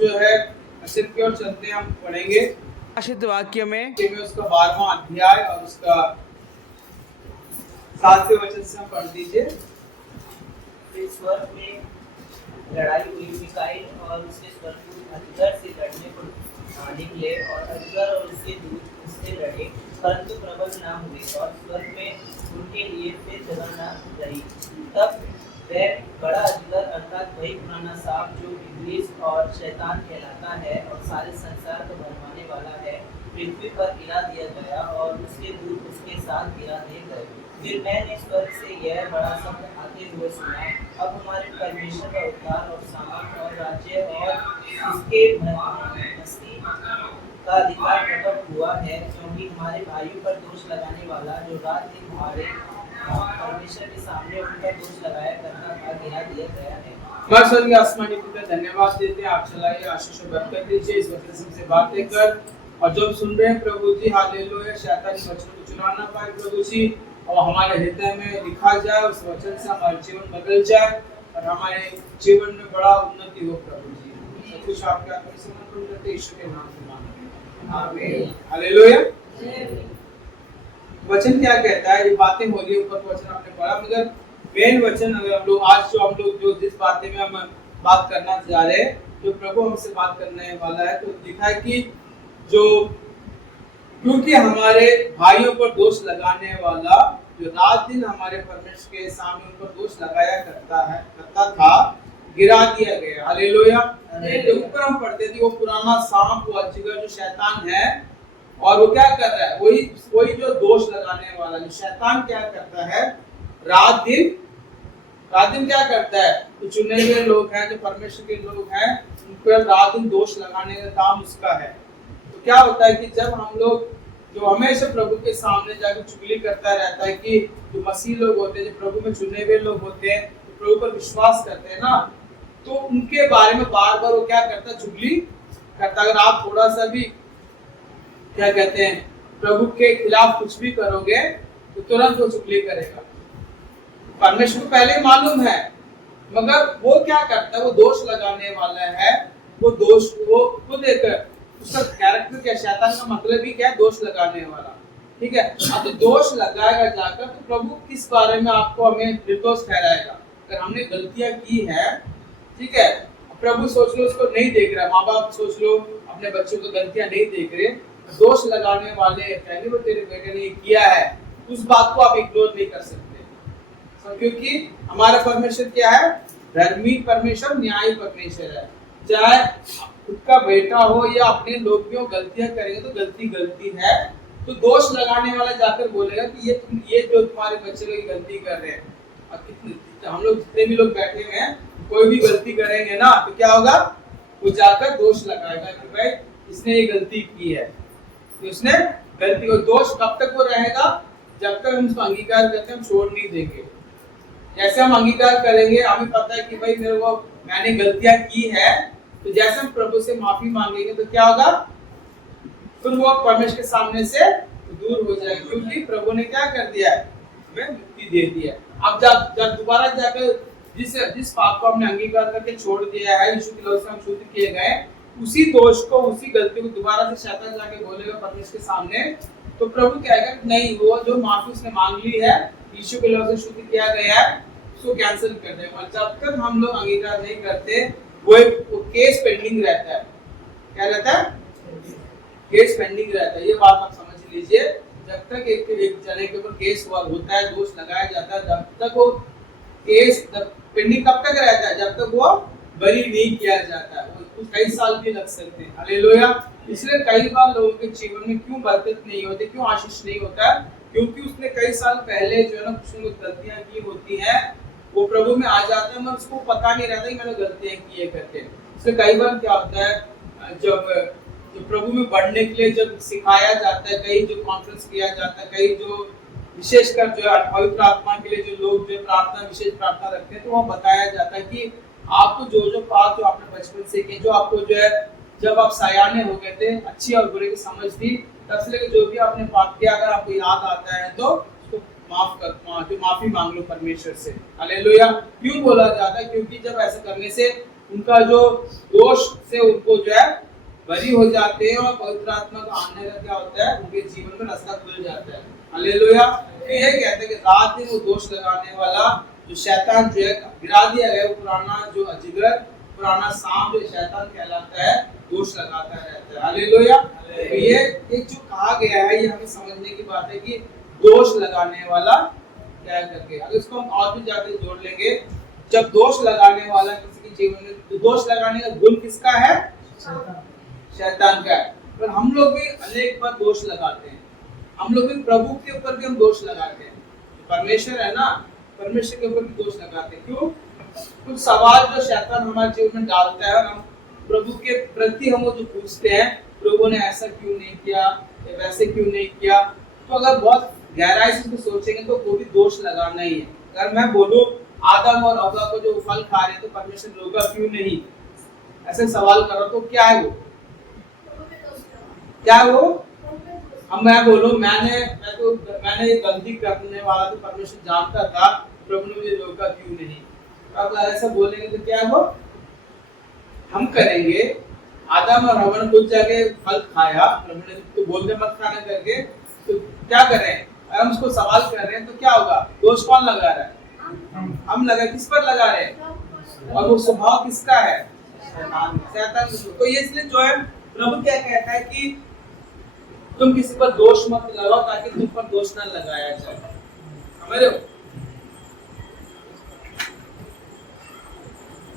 जो है वचन की ओर चलते हैं, हम पढ़ेंगे प्रकाशित वाक्य में उसका 12वां अध्याय और उसका 7वें वचन से हम पढ़ दीजिए। इस स्वर्ग में लड़ाई हुई, मिकाईल और उसके स्वर्गदूत अजगर से लड़ने को निकले और अजगर और उसके दूत उससे लड़े, परंतु प्रबल न हुए और स्वर्ग में उनके लिए फिर जगह न रही। तब वह बड़ा अजगर अर्थात वही पुराना सांप जो इब्लीस और शैतान कहलाता है और सारे संसार को भरमाने वाला है, पृथ्वी पर गिरा दिया गया और उसके दूत उसके साथ गिरा दिए गए। फिर मैंने स्वर्ग से यह बड़ा शब्द आते हुए सुना, अब हमारे परमेश्वर का उद्धार और सामर्थ और राज्य और उसके मसीह का अधिकार प्रकट हुआ है, क्योंकि हमारे भाइयों पर दोष लगाने वाला जो रात दिन हमारे परमेश्वर के सामने उनका दोष लगाया करता था, गिरा दिया गया है। हमारे स्वर्गीय आसमानी पिता धन्यवाद देते हैं, आप चलाइए, आशीष और बरकत दीजिए इस वचन से हमसे बातें कर, और जो हम सुन रहे हैं प्रभु जी, हालेलुया, शैतान इस वचन को चुरा ना पाए प्रभु जी, और हमारे हृदय में लिखा जाए, उस वचन से हमारा जीवन बदल जाए और हमारे जीवन में बड़ा उन्नति हो प्रभु जी। सब कुछ आपके हाथ में समर्पण करते यीशु के नाम से मांगते हैं, आमीन, हालेलुया। वचन क्या कहता है? ये बातें हो रही है, ऊपर वचन आपने पढ़ा, मगर मेन वचन अगर हम लोग आज जो जिस बातें में हम बात करना जा रहे हैं, जो प्रभु हमसे बात करने वाला है, तो लिखा है कि जो क्योंकि हमारे भाइयों पर दोष लगाने वाला जो रात दिन हमारे परमेश्वर के सामने उन पर दोष लगाया करता था, गिरा दिया गया। हालेलुया। तो ऊपर हम पढ़ते थे वो पुराना सांप, वो अजगर जो शैतान है, और वो क्या कर रहा है? वही जो दोष लगाने वाला जो शैतान क्या करता है, रात दिन क्या करता है? तो चुने हुए लोग हैं, जो परमेश्वर के लोग हैं, उन पर रात दिन दोष लगाने का काम उसका है। तो क्या होता है कि जब हम लोग जो हमेशा प्रभु के सामने जाकर चुगली करता रहता है, कि जो मसीह लोग होते हैं, जो प्रभु में चुने हुए लोग होते हैं, तो प्रभु पर विश्वास करते हैं ना, तो उनके बारे में बार बार वो क्या करता है? चुगली करता। अगर आप थोड़ा सा भी क्या कहते हैं प्रभु के खिलाफ कुछ भी करोगे, तो तुरंत वो चुगली करेगा। परमेश्वर को पहले मालूम है, मगर वो क्या करता है? वो दोष लगाने वाला है। वो दोष वो खुद एक उसका कैरेक्टर क्या, शैतान का मतलब ही क्या है? दोष लगाने वाला। ठीक है, अब तो दोष लगाएगा जाकर, तो प्रभु किस बारे में आपको हमें निर्दोष ठहराएगा? अगर हमने गलतियां की है, ठीक है, प्रभु सोच लो उसको नहीं देख रहा, माँ बाप सोच लो अपने बच्चों को गलतियां नहीं देख रहे, दोष लगाने वाले पहले वो तेरे बेटे ने किया है, उस बात को आप इग्नोर नहीं कर सकते, क्योंकि हमारा परमेश्वर क्या है? धर्मी परमेश्वर, न्यायी परमेश्वर है। चाहे खुद का बेटा हो या अपने लोग भी हो, गलतियां करेंगे तो गलती है, तो दोष लगाने वाला जाकर बोलेगा कि ये जो तुम्हारे बच्चे लोग गलती कर रहे हैं, और कितने हम लोग जितने भी लोग बैठे हुए हैं, कोई भी गलती करेंगे ना, तो क्या होगा? वो जाकर दोष लगाएगा कि भाई इसने ये गलती की है। तो उसने गलती को दोष कब तक वो रहेगा? जब तक हम उसको अंगीकार करते हैं, हम छोड़ नहीं देंगे। जैसे हम अंगीकार करेंगे, हमें पता है कि भाई मैंने गलतियां की है, तो जैसे हम प्रभु से माफी मांगेंगे, तो क्या होगा? फिर वो परमेश्वर के सामने से दूर हो जाएगा, क्योंकि प्रभु ने क्या कर दिया है? हमें मुक्ति दे दी है। अब जब दोबारा जाकर जिस पाप को हमने अंगीकार करके छोड़ दिया है, यीशु के लहू से हम शुद्ध किए गए, उसी दोष को, उसी गलती को दोबारा से शैतान जाके बोलेगा परमेश्वर के सामने, तो प्रभु कहेगा नहीं, वो जो माफी उसने मांग ली है, यीशु के लहू से शुद्ध किया गया है, उसको कैंसिल कर देगा। और जब तक हम लोग अंगीकार नहीं करते, वो केस पेंडिंग रहता है। क्या रहता है? केस पेंडिंग रहता है। ये बात आप समझ लीजिए, जब तक एक जने के ऊपर केस होता है, दोष लगाया जाता है, जब तक वो केस पेंडिंग कब तक रहता है? जब तक वो बरी नहीं किया जाता है। वो कई साल भी लग सकते हैं। हालेलुया। इसलिए कई बार लोगों के जीवन में क्यों बरकत नहीं होती, क्यों आशीष नहीं होता, क्योंकि उसने कई साल पहले जो है ना कुछ गलतियां की होती हैं, वो प्रभु में आ जाता है, मगर उसको पता नहीं रहता कि मैंने गलतियां की है करके। इसलिए कई बार क्या होता है, जब प्रभु में बढ़ने के लिए जब सिखाया जाता है, कई जो कॉन्फ्रेंस किया जाता है, कई जो विशेषकर जो पवित्र आत्मा के लिए जो लोग जो प्रार्थना, विशेष प्रार्थना रखते हैं, तो वह बताया जाता है कि आपको जो पाप जो आपने बचपन से किए, जो आपको जो है जब आप सयाने हो गए थे, अच्छी और बुरे की समझ थी, तब से लेकर जो भी आपने पाप किया, अगर आपको याद आता है तो उसको माफी मांग लो परमेश्वर से। हालेलुया। क्यों बोला जाता है? क्योंकि जब ऐसा करने से उनका जो दोष से उनको जो है बरी हो जाते हैं और पवित्र आत्मा का आने का क्या होता है, उनके जीवन में रास्ता खुल जाता है। हालेलुया। तो ये कहते हैं कि रात दिन वो दोष लगाने वाला जो शैतान जो है गिरा दिया गया, वो पुराना जो अजगर, पुराना सांप जो शैतान कहलाता है, दोष लगाता रहता है। हालेलुया। तो ये एक जो कहा गया है, ये हमें समझने की बात है कि दोष लगाने वाला क्या करके, अगर इसको हम और भी ज्यादा जोड़ लेंगे, जब दोष लगाने वाला किसी के जीवन में, तो दोष लगाने का गुण किसका है? शैतान का है। पर हम लोग भी अनेक बार दोष लगाते हैं, हम लोग भी प्रभु के ऊपर भी हम दोष लगाते हैं। परमेश्वर है ना, परमेश्वर के ऊपर भी दोष लगाते हैं। क्यों? कुछ सवाल जो शैतान हमारे जीवन में डालता है और हम प्रभु के प्रति हम वो जो पूछते हैं, प्रभु ने ऐसा क्यों नहीं किया, वैसे क्यों नहीं किया, तो अगर बहुत गहराई से सोचेंगे तो वो भी दोष लगाना ही है। अगर मैं बोलूं आदम और हव्वा को जो फल खा रहे तो परमेश्वर रोका क्यों नहीं, ऐसे सवाल करो तो क्या है वो, क्या वो? अब मैं बोलूं मैंने गलती करने वाला तो परमेश्वर जानता था, प्रभु ने मुझे रोका क्यों नहीं, अब ऐसा बोलेंगे तो क्या वो हम करेंगे? आदम और हव्वा ने कुछ जगह फल खाया, प्रभु ने तो बोलते मत खाना करके, तो क्या करें? हम उसको सवाल कर रहे हैं तो क्या होगा? दोष कौन लगा रहा है? हम लगा, किस पर लगा रहे हैं? और वो स्वभाव किसका है? शैतान। तो ये इसलिए जो है प्रभु क्या कहता है कि तुम किसी पर दोष मत लगाओ ताकि तुम पर दोष न लगाया जाए। समझ रहे हो?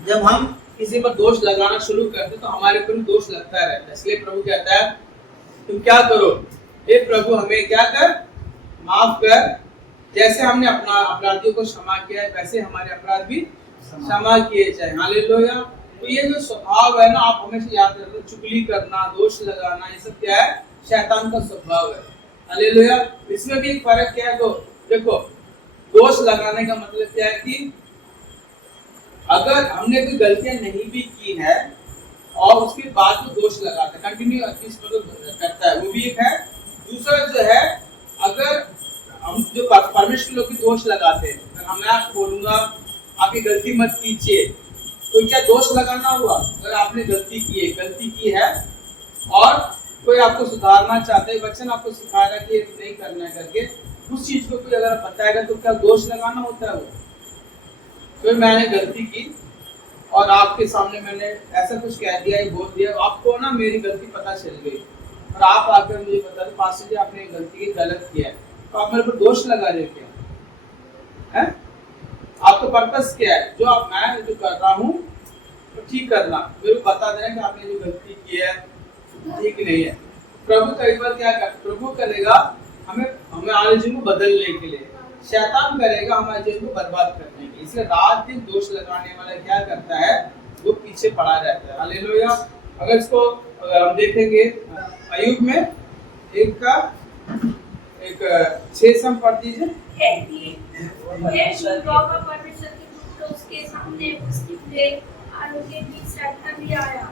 जब हम किसी पर दोष लगाना शुरू करते तो हमारे ऊपर दोष लगता रहता है। इसलिए प्रभु कहता है तुम क्या करो, हे प्रभु हमें क्या कर, माफ कर, जैसे हमने अपना अपराधियों को क्षमा किया है वैसे हमारे अपराध भी क्षमा किए जाए। हालेलुया। तो ये जो स्वभाव है ना, आप हमेशा याद रखो, चुगली करना, दोष लगाना, ये सब क्या है? शैतान का स्वभाव है। हालेलुया। इसमें भी एक फर्क क्या है? तो देखो, दोष लगाने का मतलब क्या है कि अगर हमने कोई गलतियां नहीं भी की है और उसके बाद वो दोष लगाता है, कंटिन्यू करता है, वो भी एक है। दूसरा जो है, अगर हम जो परमेश्वर लोग की दोष लगाते हैं, अगर मैं आपको बोलूंगा आपकी गलती मत कीजिए, तो क्या दोष लगाना हुआ? अगर आपने गलती की है और कोई आपको सुधारना चाहता है, वचन आपको सिखाएगा कि ये नहीं करना है करके, उस चीज को कोई अगर बताएगा तो क्या दोष लगाना होता है वो? तो मैंने गलती की और आपके सामने मैंने ऐसा कुछ कह दिया, बोल दिया, आपको ना मेरी गलती पता चल गई और आप आकर मुझे बता दो पास से आपने गलती की, गलत किया है, तो आप मेरे पर दोष लगा रहे हो क्या है? आपका पर्पस क्या है? मैं जो कर रहा हूँ तो ठीक करना, मेरे को बता देना कि आपने जो गलती की है ठीक नहीं है। प्रभु कई बार क्या कर, प्रभु करेगा हमें हमारे जीवन को बदलने के लिए, शैतान करेगा हमारे जीवन को बर्बाद करने के लिए। इसलिए रात दिन दोष लगाने वाला क्या करता है? वो पीछे पड़ा रहता है। हालेलुया। अगर इसको हम देखेंगे अय्यूब में एक 6 पढ़ दीजिए। उसके सामने उपस्थित थे और उनके बीच शैतान भी आया।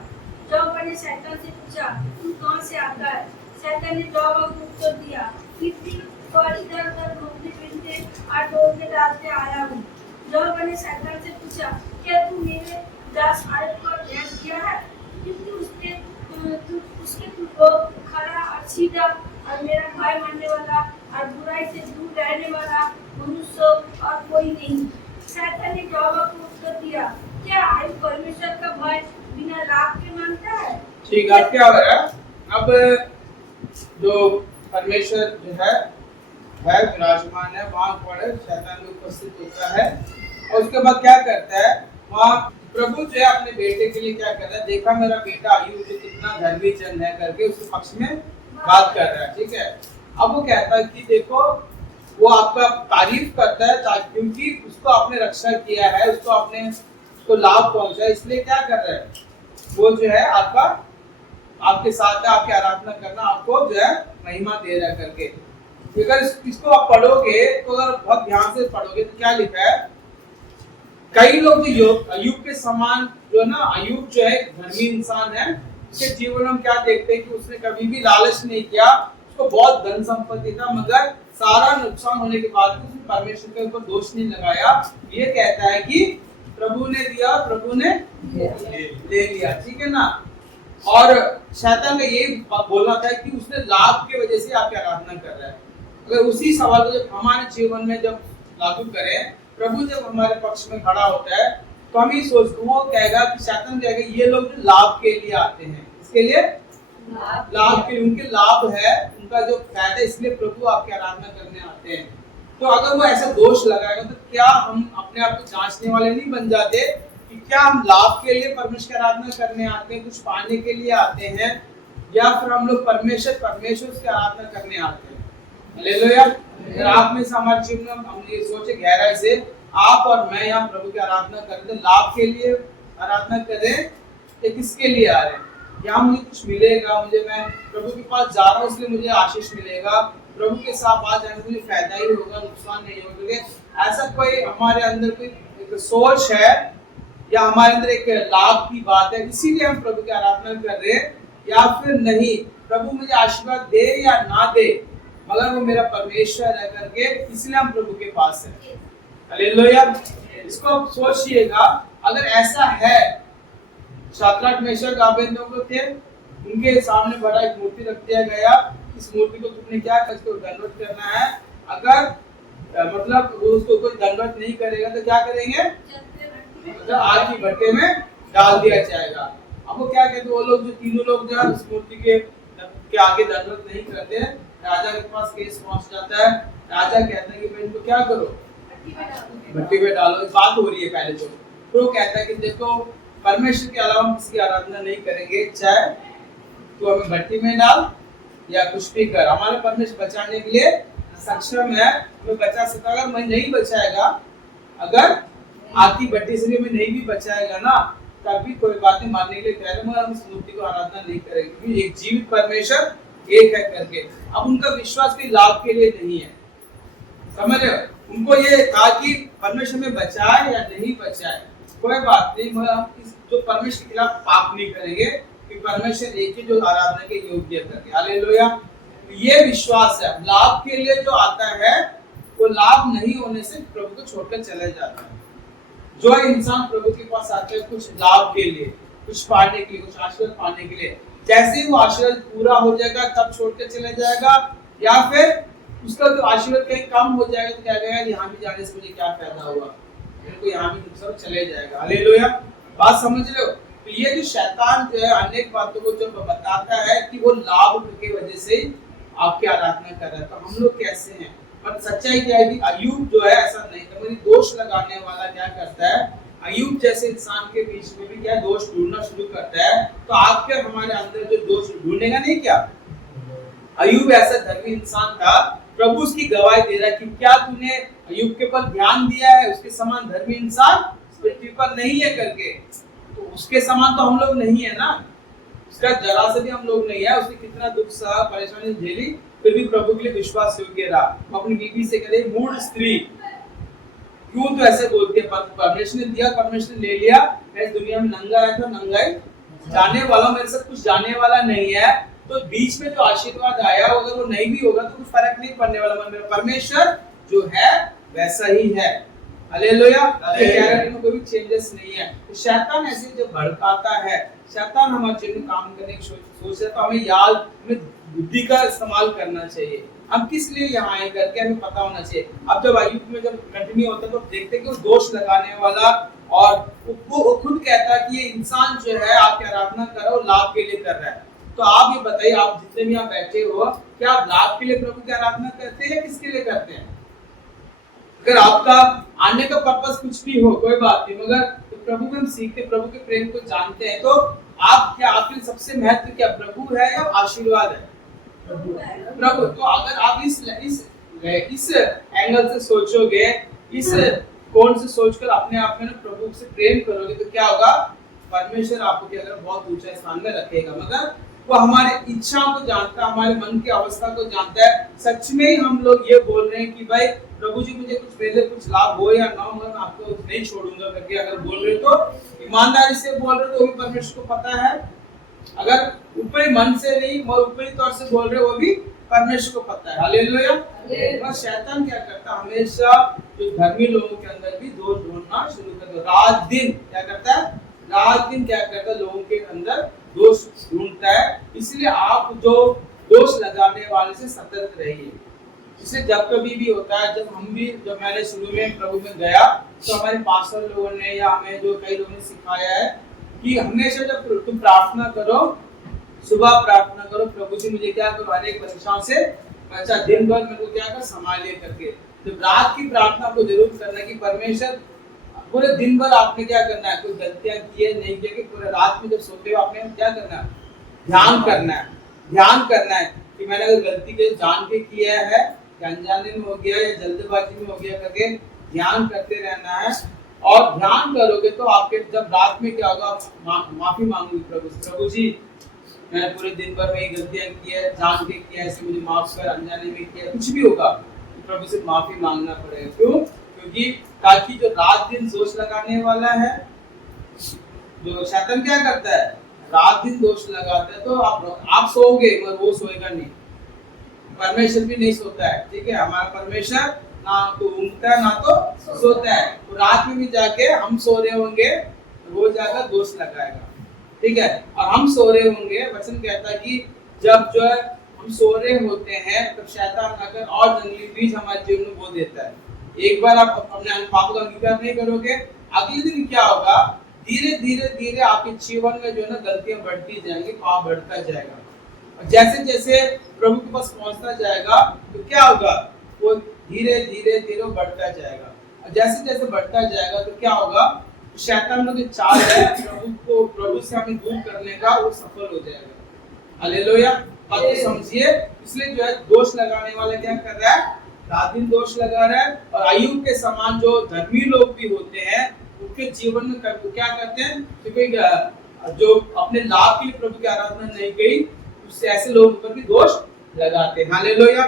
यहोवा ने शैतान से पूछा, तू कहाँ से आता है? शैतान ने यहोवा को उत्तर दिया, पृथ्वी पर इधर-उधर घूमते-फिरते और दौड़ते रास्ते आया हूँ। यहोवा ने शैतान से पूछा, क्या तू मेरे दास आयब पर ध्यान किया है? क्योंकि उसके तुझको खरा और सीधा और मेरा भय मानने वाला और बुराई से दूर रहने वाला मनुष्य और कोई नहीं। शैतान ने यहोवा को उत्तर दिया, क्या आयब परमेश्वर का भय बिना लाभ के मानता है? ठीक है, क्या हो रहा है? अब जो परमेश्वर जो है विराजमान है, वहां पर शैतान भी उपस्थित होता है और उसके बाद क्या करता है? वहां प्रभु जो है अपने बेटे के लिए क्या करता है? देखा मेरा बेटा अय्यूब जो कितना धर्मी जन है करके उसके पक्ष में बात कर रहा है। ठीक है, अब वो कहता है कि देखो वो आपका तारीफ करता है क्योंकि उसको आपने रक्षा किया है, उसको लाभ पहुंचा है, इसलिए क्या कर रहा है? वो जो है आपके साथ है, आपकी आराधना करना, आपको जो है महिमा दे रहा है करके। अगर इसको आप पढ़ोगे तो अगर बहुत ध्यान से पढ़ोगे तो क्या लिखा है? कई लोग जो अय्यूब के समान जो ना, अय्यूब जो है धर्मी इंसान है, उसके जीवन में क्या देखते हैं कि उसने कभी भी लालच नहीं किया, उसको बहुत धन संपत्ति था, मगर सारा नुकसान होने के बाद भी उसने परमेश्वर के ऊपर दोष नहीं लगाया। ये कहता है कि प्रभु ने दिया, प्रभु ने ले लिया, ठीक है ना। और शैतान का ये बोलना था कि उसने लाभ के वजह से आपकी आराधना कर रहा है। अगर उसी सवाल को जब हमारे जीवन में जब लागू करें, प्रभु जब हमारे पक्ष में खड़ा होता है तो हम ये सोचते, वो कहेगा कि शैतान कहेगा ये लोग जो लाभ के लिए आते हैं, इसके लिए लाभ के लिए, उनके लाभ है, उनका जो फायदा, इसलिए प्रभु आपकी आराधना करने आते हैं। तो अगर वो ऐसा दोष लगाएगा तो क्या हम अपने आप को जांचने वाले नहीं बन जाते कि क्या हम लाभ के लिए परमेश्वर की आराधना करने आते हैं, कुछ पाने के लिए आते हैं, या फिर हम लोग परमेश्वर की आराधना करने आते हैं। हालेलुया। अगर आप में से हमारे जीवन में हम ये सोचे गहराई से, आप और मैं यहाँ प्रभु की आराधना कर रहे हैं, लाभ के लिए आराधना कर रहे हैं या किसके लिए आ रहे हैं? यहाँ मुझे कुछ मिलेगा, मैं प्रभु के पास जा रहा हूँ इसलिए मुझे आशीष मिलेगा, प्रभु के साथ पास जाने से मुझे फायदा ही होगा, नुकसान नहीं होगा, क्योंकि ऐसा कोई हमारे अंदर कोई एक सोच है या हमारे अंदर एक लाभ की बात है, इसीलिए हम प्रभु की आराधना कर रहे हैं, या फिर नहीं, प्रभु मुझे आशीर्वाद दे या ना दे, मगर वो मेरा परमेश्वर है करके इसलिए हम प्रभु के पास हैं। हालेलुया। इसको सोचिएगा, अगर ऐसा है, शाद्राक मेशक अबेदनगो थे, उनके सामने बड़ा एक मूर्ति रख दिया गया, इस मूर्ति को तुमने क्या करके दंडवत करना है, अगर मतलब वो उसको कोई दंडवत नहीं करेगा तो क्या करेंगे, मतलब आग की भट्टे में डाल दिया जाएगा। अब वो क्या कहते, वो लोग जो तीनों लोग जो है उस मूर्ति के आगे दंडवत नहीं करते, राजा के पास केस पहुंच जाता है, राजा कहता है कि मैं इनको क्या करो, भट्टी में डालो। इस बात हो रही है पहले तो वो कहता है कि देखो परमेश्वर के अलावा हम किसी की आराधना नहीं करेंगे, चाहे तो हमें भट्टी में डाल या कुछ भी कर, हमारे परमेश्वर बचाने के लिए सक्षम है, हमें बचा सकता। अगर मैं नहीं बचाएगा, अगर आती भट्टी से भी हमें नहीं भी बचाएगा ना, तब भी कोई बात नहीं, मानने के लिए तैयार, मगर हम इस मूर्ति को आराधना नहीं करेंगे, क्योंकि एक जीवित परमेश्वर एक है करके। अब उनका विश्वास भी लाभ के लिए नहीं है, समझ रहे हो? उनको ये था कि परमेश्वर में बचाए या नहीं बचाए कोई बात नहीं, मगर हम जो परमेश्वर के खिलाफ पाप नहीं करेंगे, कि परमेश्वर एक ही जो आराधना के योग्य करके। हालेलुया। ये विश्वास है। लाभ के लिए जो आता है वो लाभ नहीं होने से प्रभु को छोड़कर चले जाता है। जो इंसान प्रभु के पास आता है कुछ लाभ के लिए, कुछ पाने के लिए, कुछ आशीर्वाद पाने के लिए, जैसे ही वो आशीर्वाद पूरा हो जाएगा तब छोड़कर चले जाएगा, या फिर उसका जो आशीर्वाद कहीं कम हो जाएगा तो क्या कहेगा, यहाँ भी जाने से मुझे क्या फायदा हुआ, मेरे को यहाँ भी सब चले जाएगा। हालेलुया। बात समझ रहे हो? तो ये जो शैतान जो है अनेक बातों को जब बताता है कि वो लाभ की वजह से आपकी आराधना कर रहा है, तो हम लोग कैसे हैं? पर सच्चाई क्या है कि अय्यूब जो है ऐसा नहीं था, मुझे दोष लगाने वाला क्या करता है, अय्यूब जैसे इंसान के बीच में भी क्या दोष ढूंढना शुरू करता है, तो आपके हमारे अंदर जो दोष ढूंढेगा नहीं क्या? अय्यूब ऐसा धर्मी इंसान था, प्रभु उसकी गवाही दे रहा है कि क्या तूने अय्यूब के ऊपर ध्यान दिया है, उसके समान धर्मी इंसान पृथ्वी पर नहीं है करके। तो उसके समान तो हम लोग नहीं है ना, उसका जरा से भी हम लोग नहीं है। उसने कितना दुख सहा, परेशानी झेली, फिर भी प्रभु के लिए विश्वास योग्य रहा। अपनी बीवी से कहते मूढ़ स्त्री क्यों तो ऐसे बोलती है, परमेश्वर ने दिया, परमेश्वर ने ले लिया, मैं इस दुनिया में नंगा आया था, नंगा ही जाने वाला, मेरे साथ कुछ जाने वाला नहीं है। तो बीच में जो आशीर्वाद आया, अगर वो नहीं भी होगा तो कुछ फर्क नहीं पड़ने वाला, मेरा परमेश्वर जो है वैसा ही है। हालेलुया। कैरेक्टर में कोई भी चेंजेस नहीं है। तो शैतान ऐसे जब भड़काता है, शैतान हमारे जीवन में काम करने की सोच है, तो हमें बुद्धि का इस्तेमाल करना चाहिए। हम किस लिए यहाँ आए करके हमें पता होना चाहिए। अब जब अय्यूब में जब कंटिन्यू होता है तो देखते हैं कि वो दोष लगाने वाला, और वो खुद कहता है कि ये इंसान जो है आपकी आराधना कर रहा है, लाभ के लिए कर रहा है। तो आप ये बताइए, आप जितने भी यहाँ बैठे हो, क्या आप लाभ के लिए प्रभु की आराधना करते हैं या किसके लिए करते हैं? अगर आपका आने का पर्पस कुछ भी हो कोई बात नहीं, मगर तो प्रभु में हम सीखते, प्रभु के प्रेम को जानते हैं, तो आप क्या, आपके सबसे महत्व क्या, प्रभु है या आशीर्वाद है? प्रभु। तो अगर आप इस एंगल से सोचोगे, इस कोण से सोचकर अपने आप में प्रभु से प्रेम करोगे, तो क्या होगा, परमेश्वर आपको अगर बहुत ऊंचा स्थान में रखेगा। मगर वो हमारे इच्छाओं को जानता है, हमारे मन की अवस्था को जानता है। सच में ही हम लोग ये बोल रहे हैं कि भाई प्रभु जी मुझे कुछ मेरे कुछ लाभ हो या ना हो, मैं आपको नहीं छोड़ूंगा करके अगर बोल रहे हो, तो ईमानदारी से बोल रहे हो, तो भी परमेश्वर को पता है। अगर ऊपरी मन से नहीं, ऊपरी तौर से बोल रहे हो, वो भी परमेश्वर को पता है। हालेलुया। और शैतान क्या करता है, हमेशा जो धर्मी लोगों के अंदर भी दोष ढूंढना शुरू कर दो। रात दिन क्या करता है, रात दिन क्या करता है, लोगों के अंदर दोष ढूंढता है। इसलिए आप जो दोष लगाने वाले से सतर्क रहिए। इसलिए जब कभी भी होता है, जब मैंने शुरू में प्रभु में गया तो हमारे पास्टर लोगों ने या हमें जो कई लोगों ने सिखाया है कि हमेशा जब तुम प्रार्थना करो, सुबह प्रार्थना करो, प्रभु जी मुझे क्या करो, हर एक परीक्षाओं से अच्छा, दिन भर मेरे को क्या कर संभालिए करके। तो रात की प्रार्थना को जरूर करना कि परमेश्वर, पूरे दिन भर आपने क्या करना है, कोई गलतियां की है नहीं किया, कि पूरे रात में जब सोते हो आपने क्या करना है, ध्यान करना है। ध्यान करना है कि मैंने अगर गलती के जान के किया है या अनजाने में हो गया या जल्दबाजी में हो गया करके ध्यान करते रहना है। और ध्यान करोगे तो आपके जब रात में क्या होगा, माफी मांगोगे प्रभु से, प्रभु जी मैंने पूरे दिन भर में गलतियां की है, जान के किया, ऐसे मुझे माफ कर, अनजाने में किया, कुछ भी होगा तो प्रभु से माफी मांगना पड़ेगा। क्यों? क्योंकि ताकि जो रात दिन दोष लगाने वाला है, जो शैतान क्या करता है, रात दिन दोष लगाता है, तो आप सोओगे मगर वो सोएगा नहीं। परमेश्वर भी नहीं सोता है, ठीक है। हमारा परमेश्वर ना तो ऊँगता है ना तो सोता है। तो रात में भी जाके हम सो रहे होंगे, वो जाकर दोष लगाएगा, ठीक है। और हम सो रहे होंगे, वचन कहता है कि जब जो है हम सो रहे होते हैं तब शैतान आकर और जंगली बीज हमारे जीवन में बो देता है। एक बार आप अपने पाप का अंगीकार नहीं करोगे, अगले दिन क्या होगा, धीरे धीरे धीरे आपके जीवन में जो है ना गलतियां बढ़ती जाएंगी, पाप बढ़ता जाएगा। और जैसे जैसे प्रभु के पास पहुंचता जाएगा तो क्या होगा, वो धीरे धीरे धीरे बढ़ता जाएगा। और जैसे जैसे बढ़ता जाएगा तो क्या होगा, शैतान का जो चाल है प्रभु से हमें दूर करने का, वो सफल हो जाएगा। हालेलुया। बात को समझिए। इसलिए जो है दोष लगाने वाला क्या कर रहा है, रात दिन दोष लगा रहा है। और अय्यूब के समान जो धर्मी लोग भी होते हैं, उनके जीवन में क्या करते हैं, क्योंकि जो अपने लाभ के लिए प्रभु की आराधना नहीं की, उससे ऐसे लोगों पर भी दोष लगाते हैं। हालेलुया।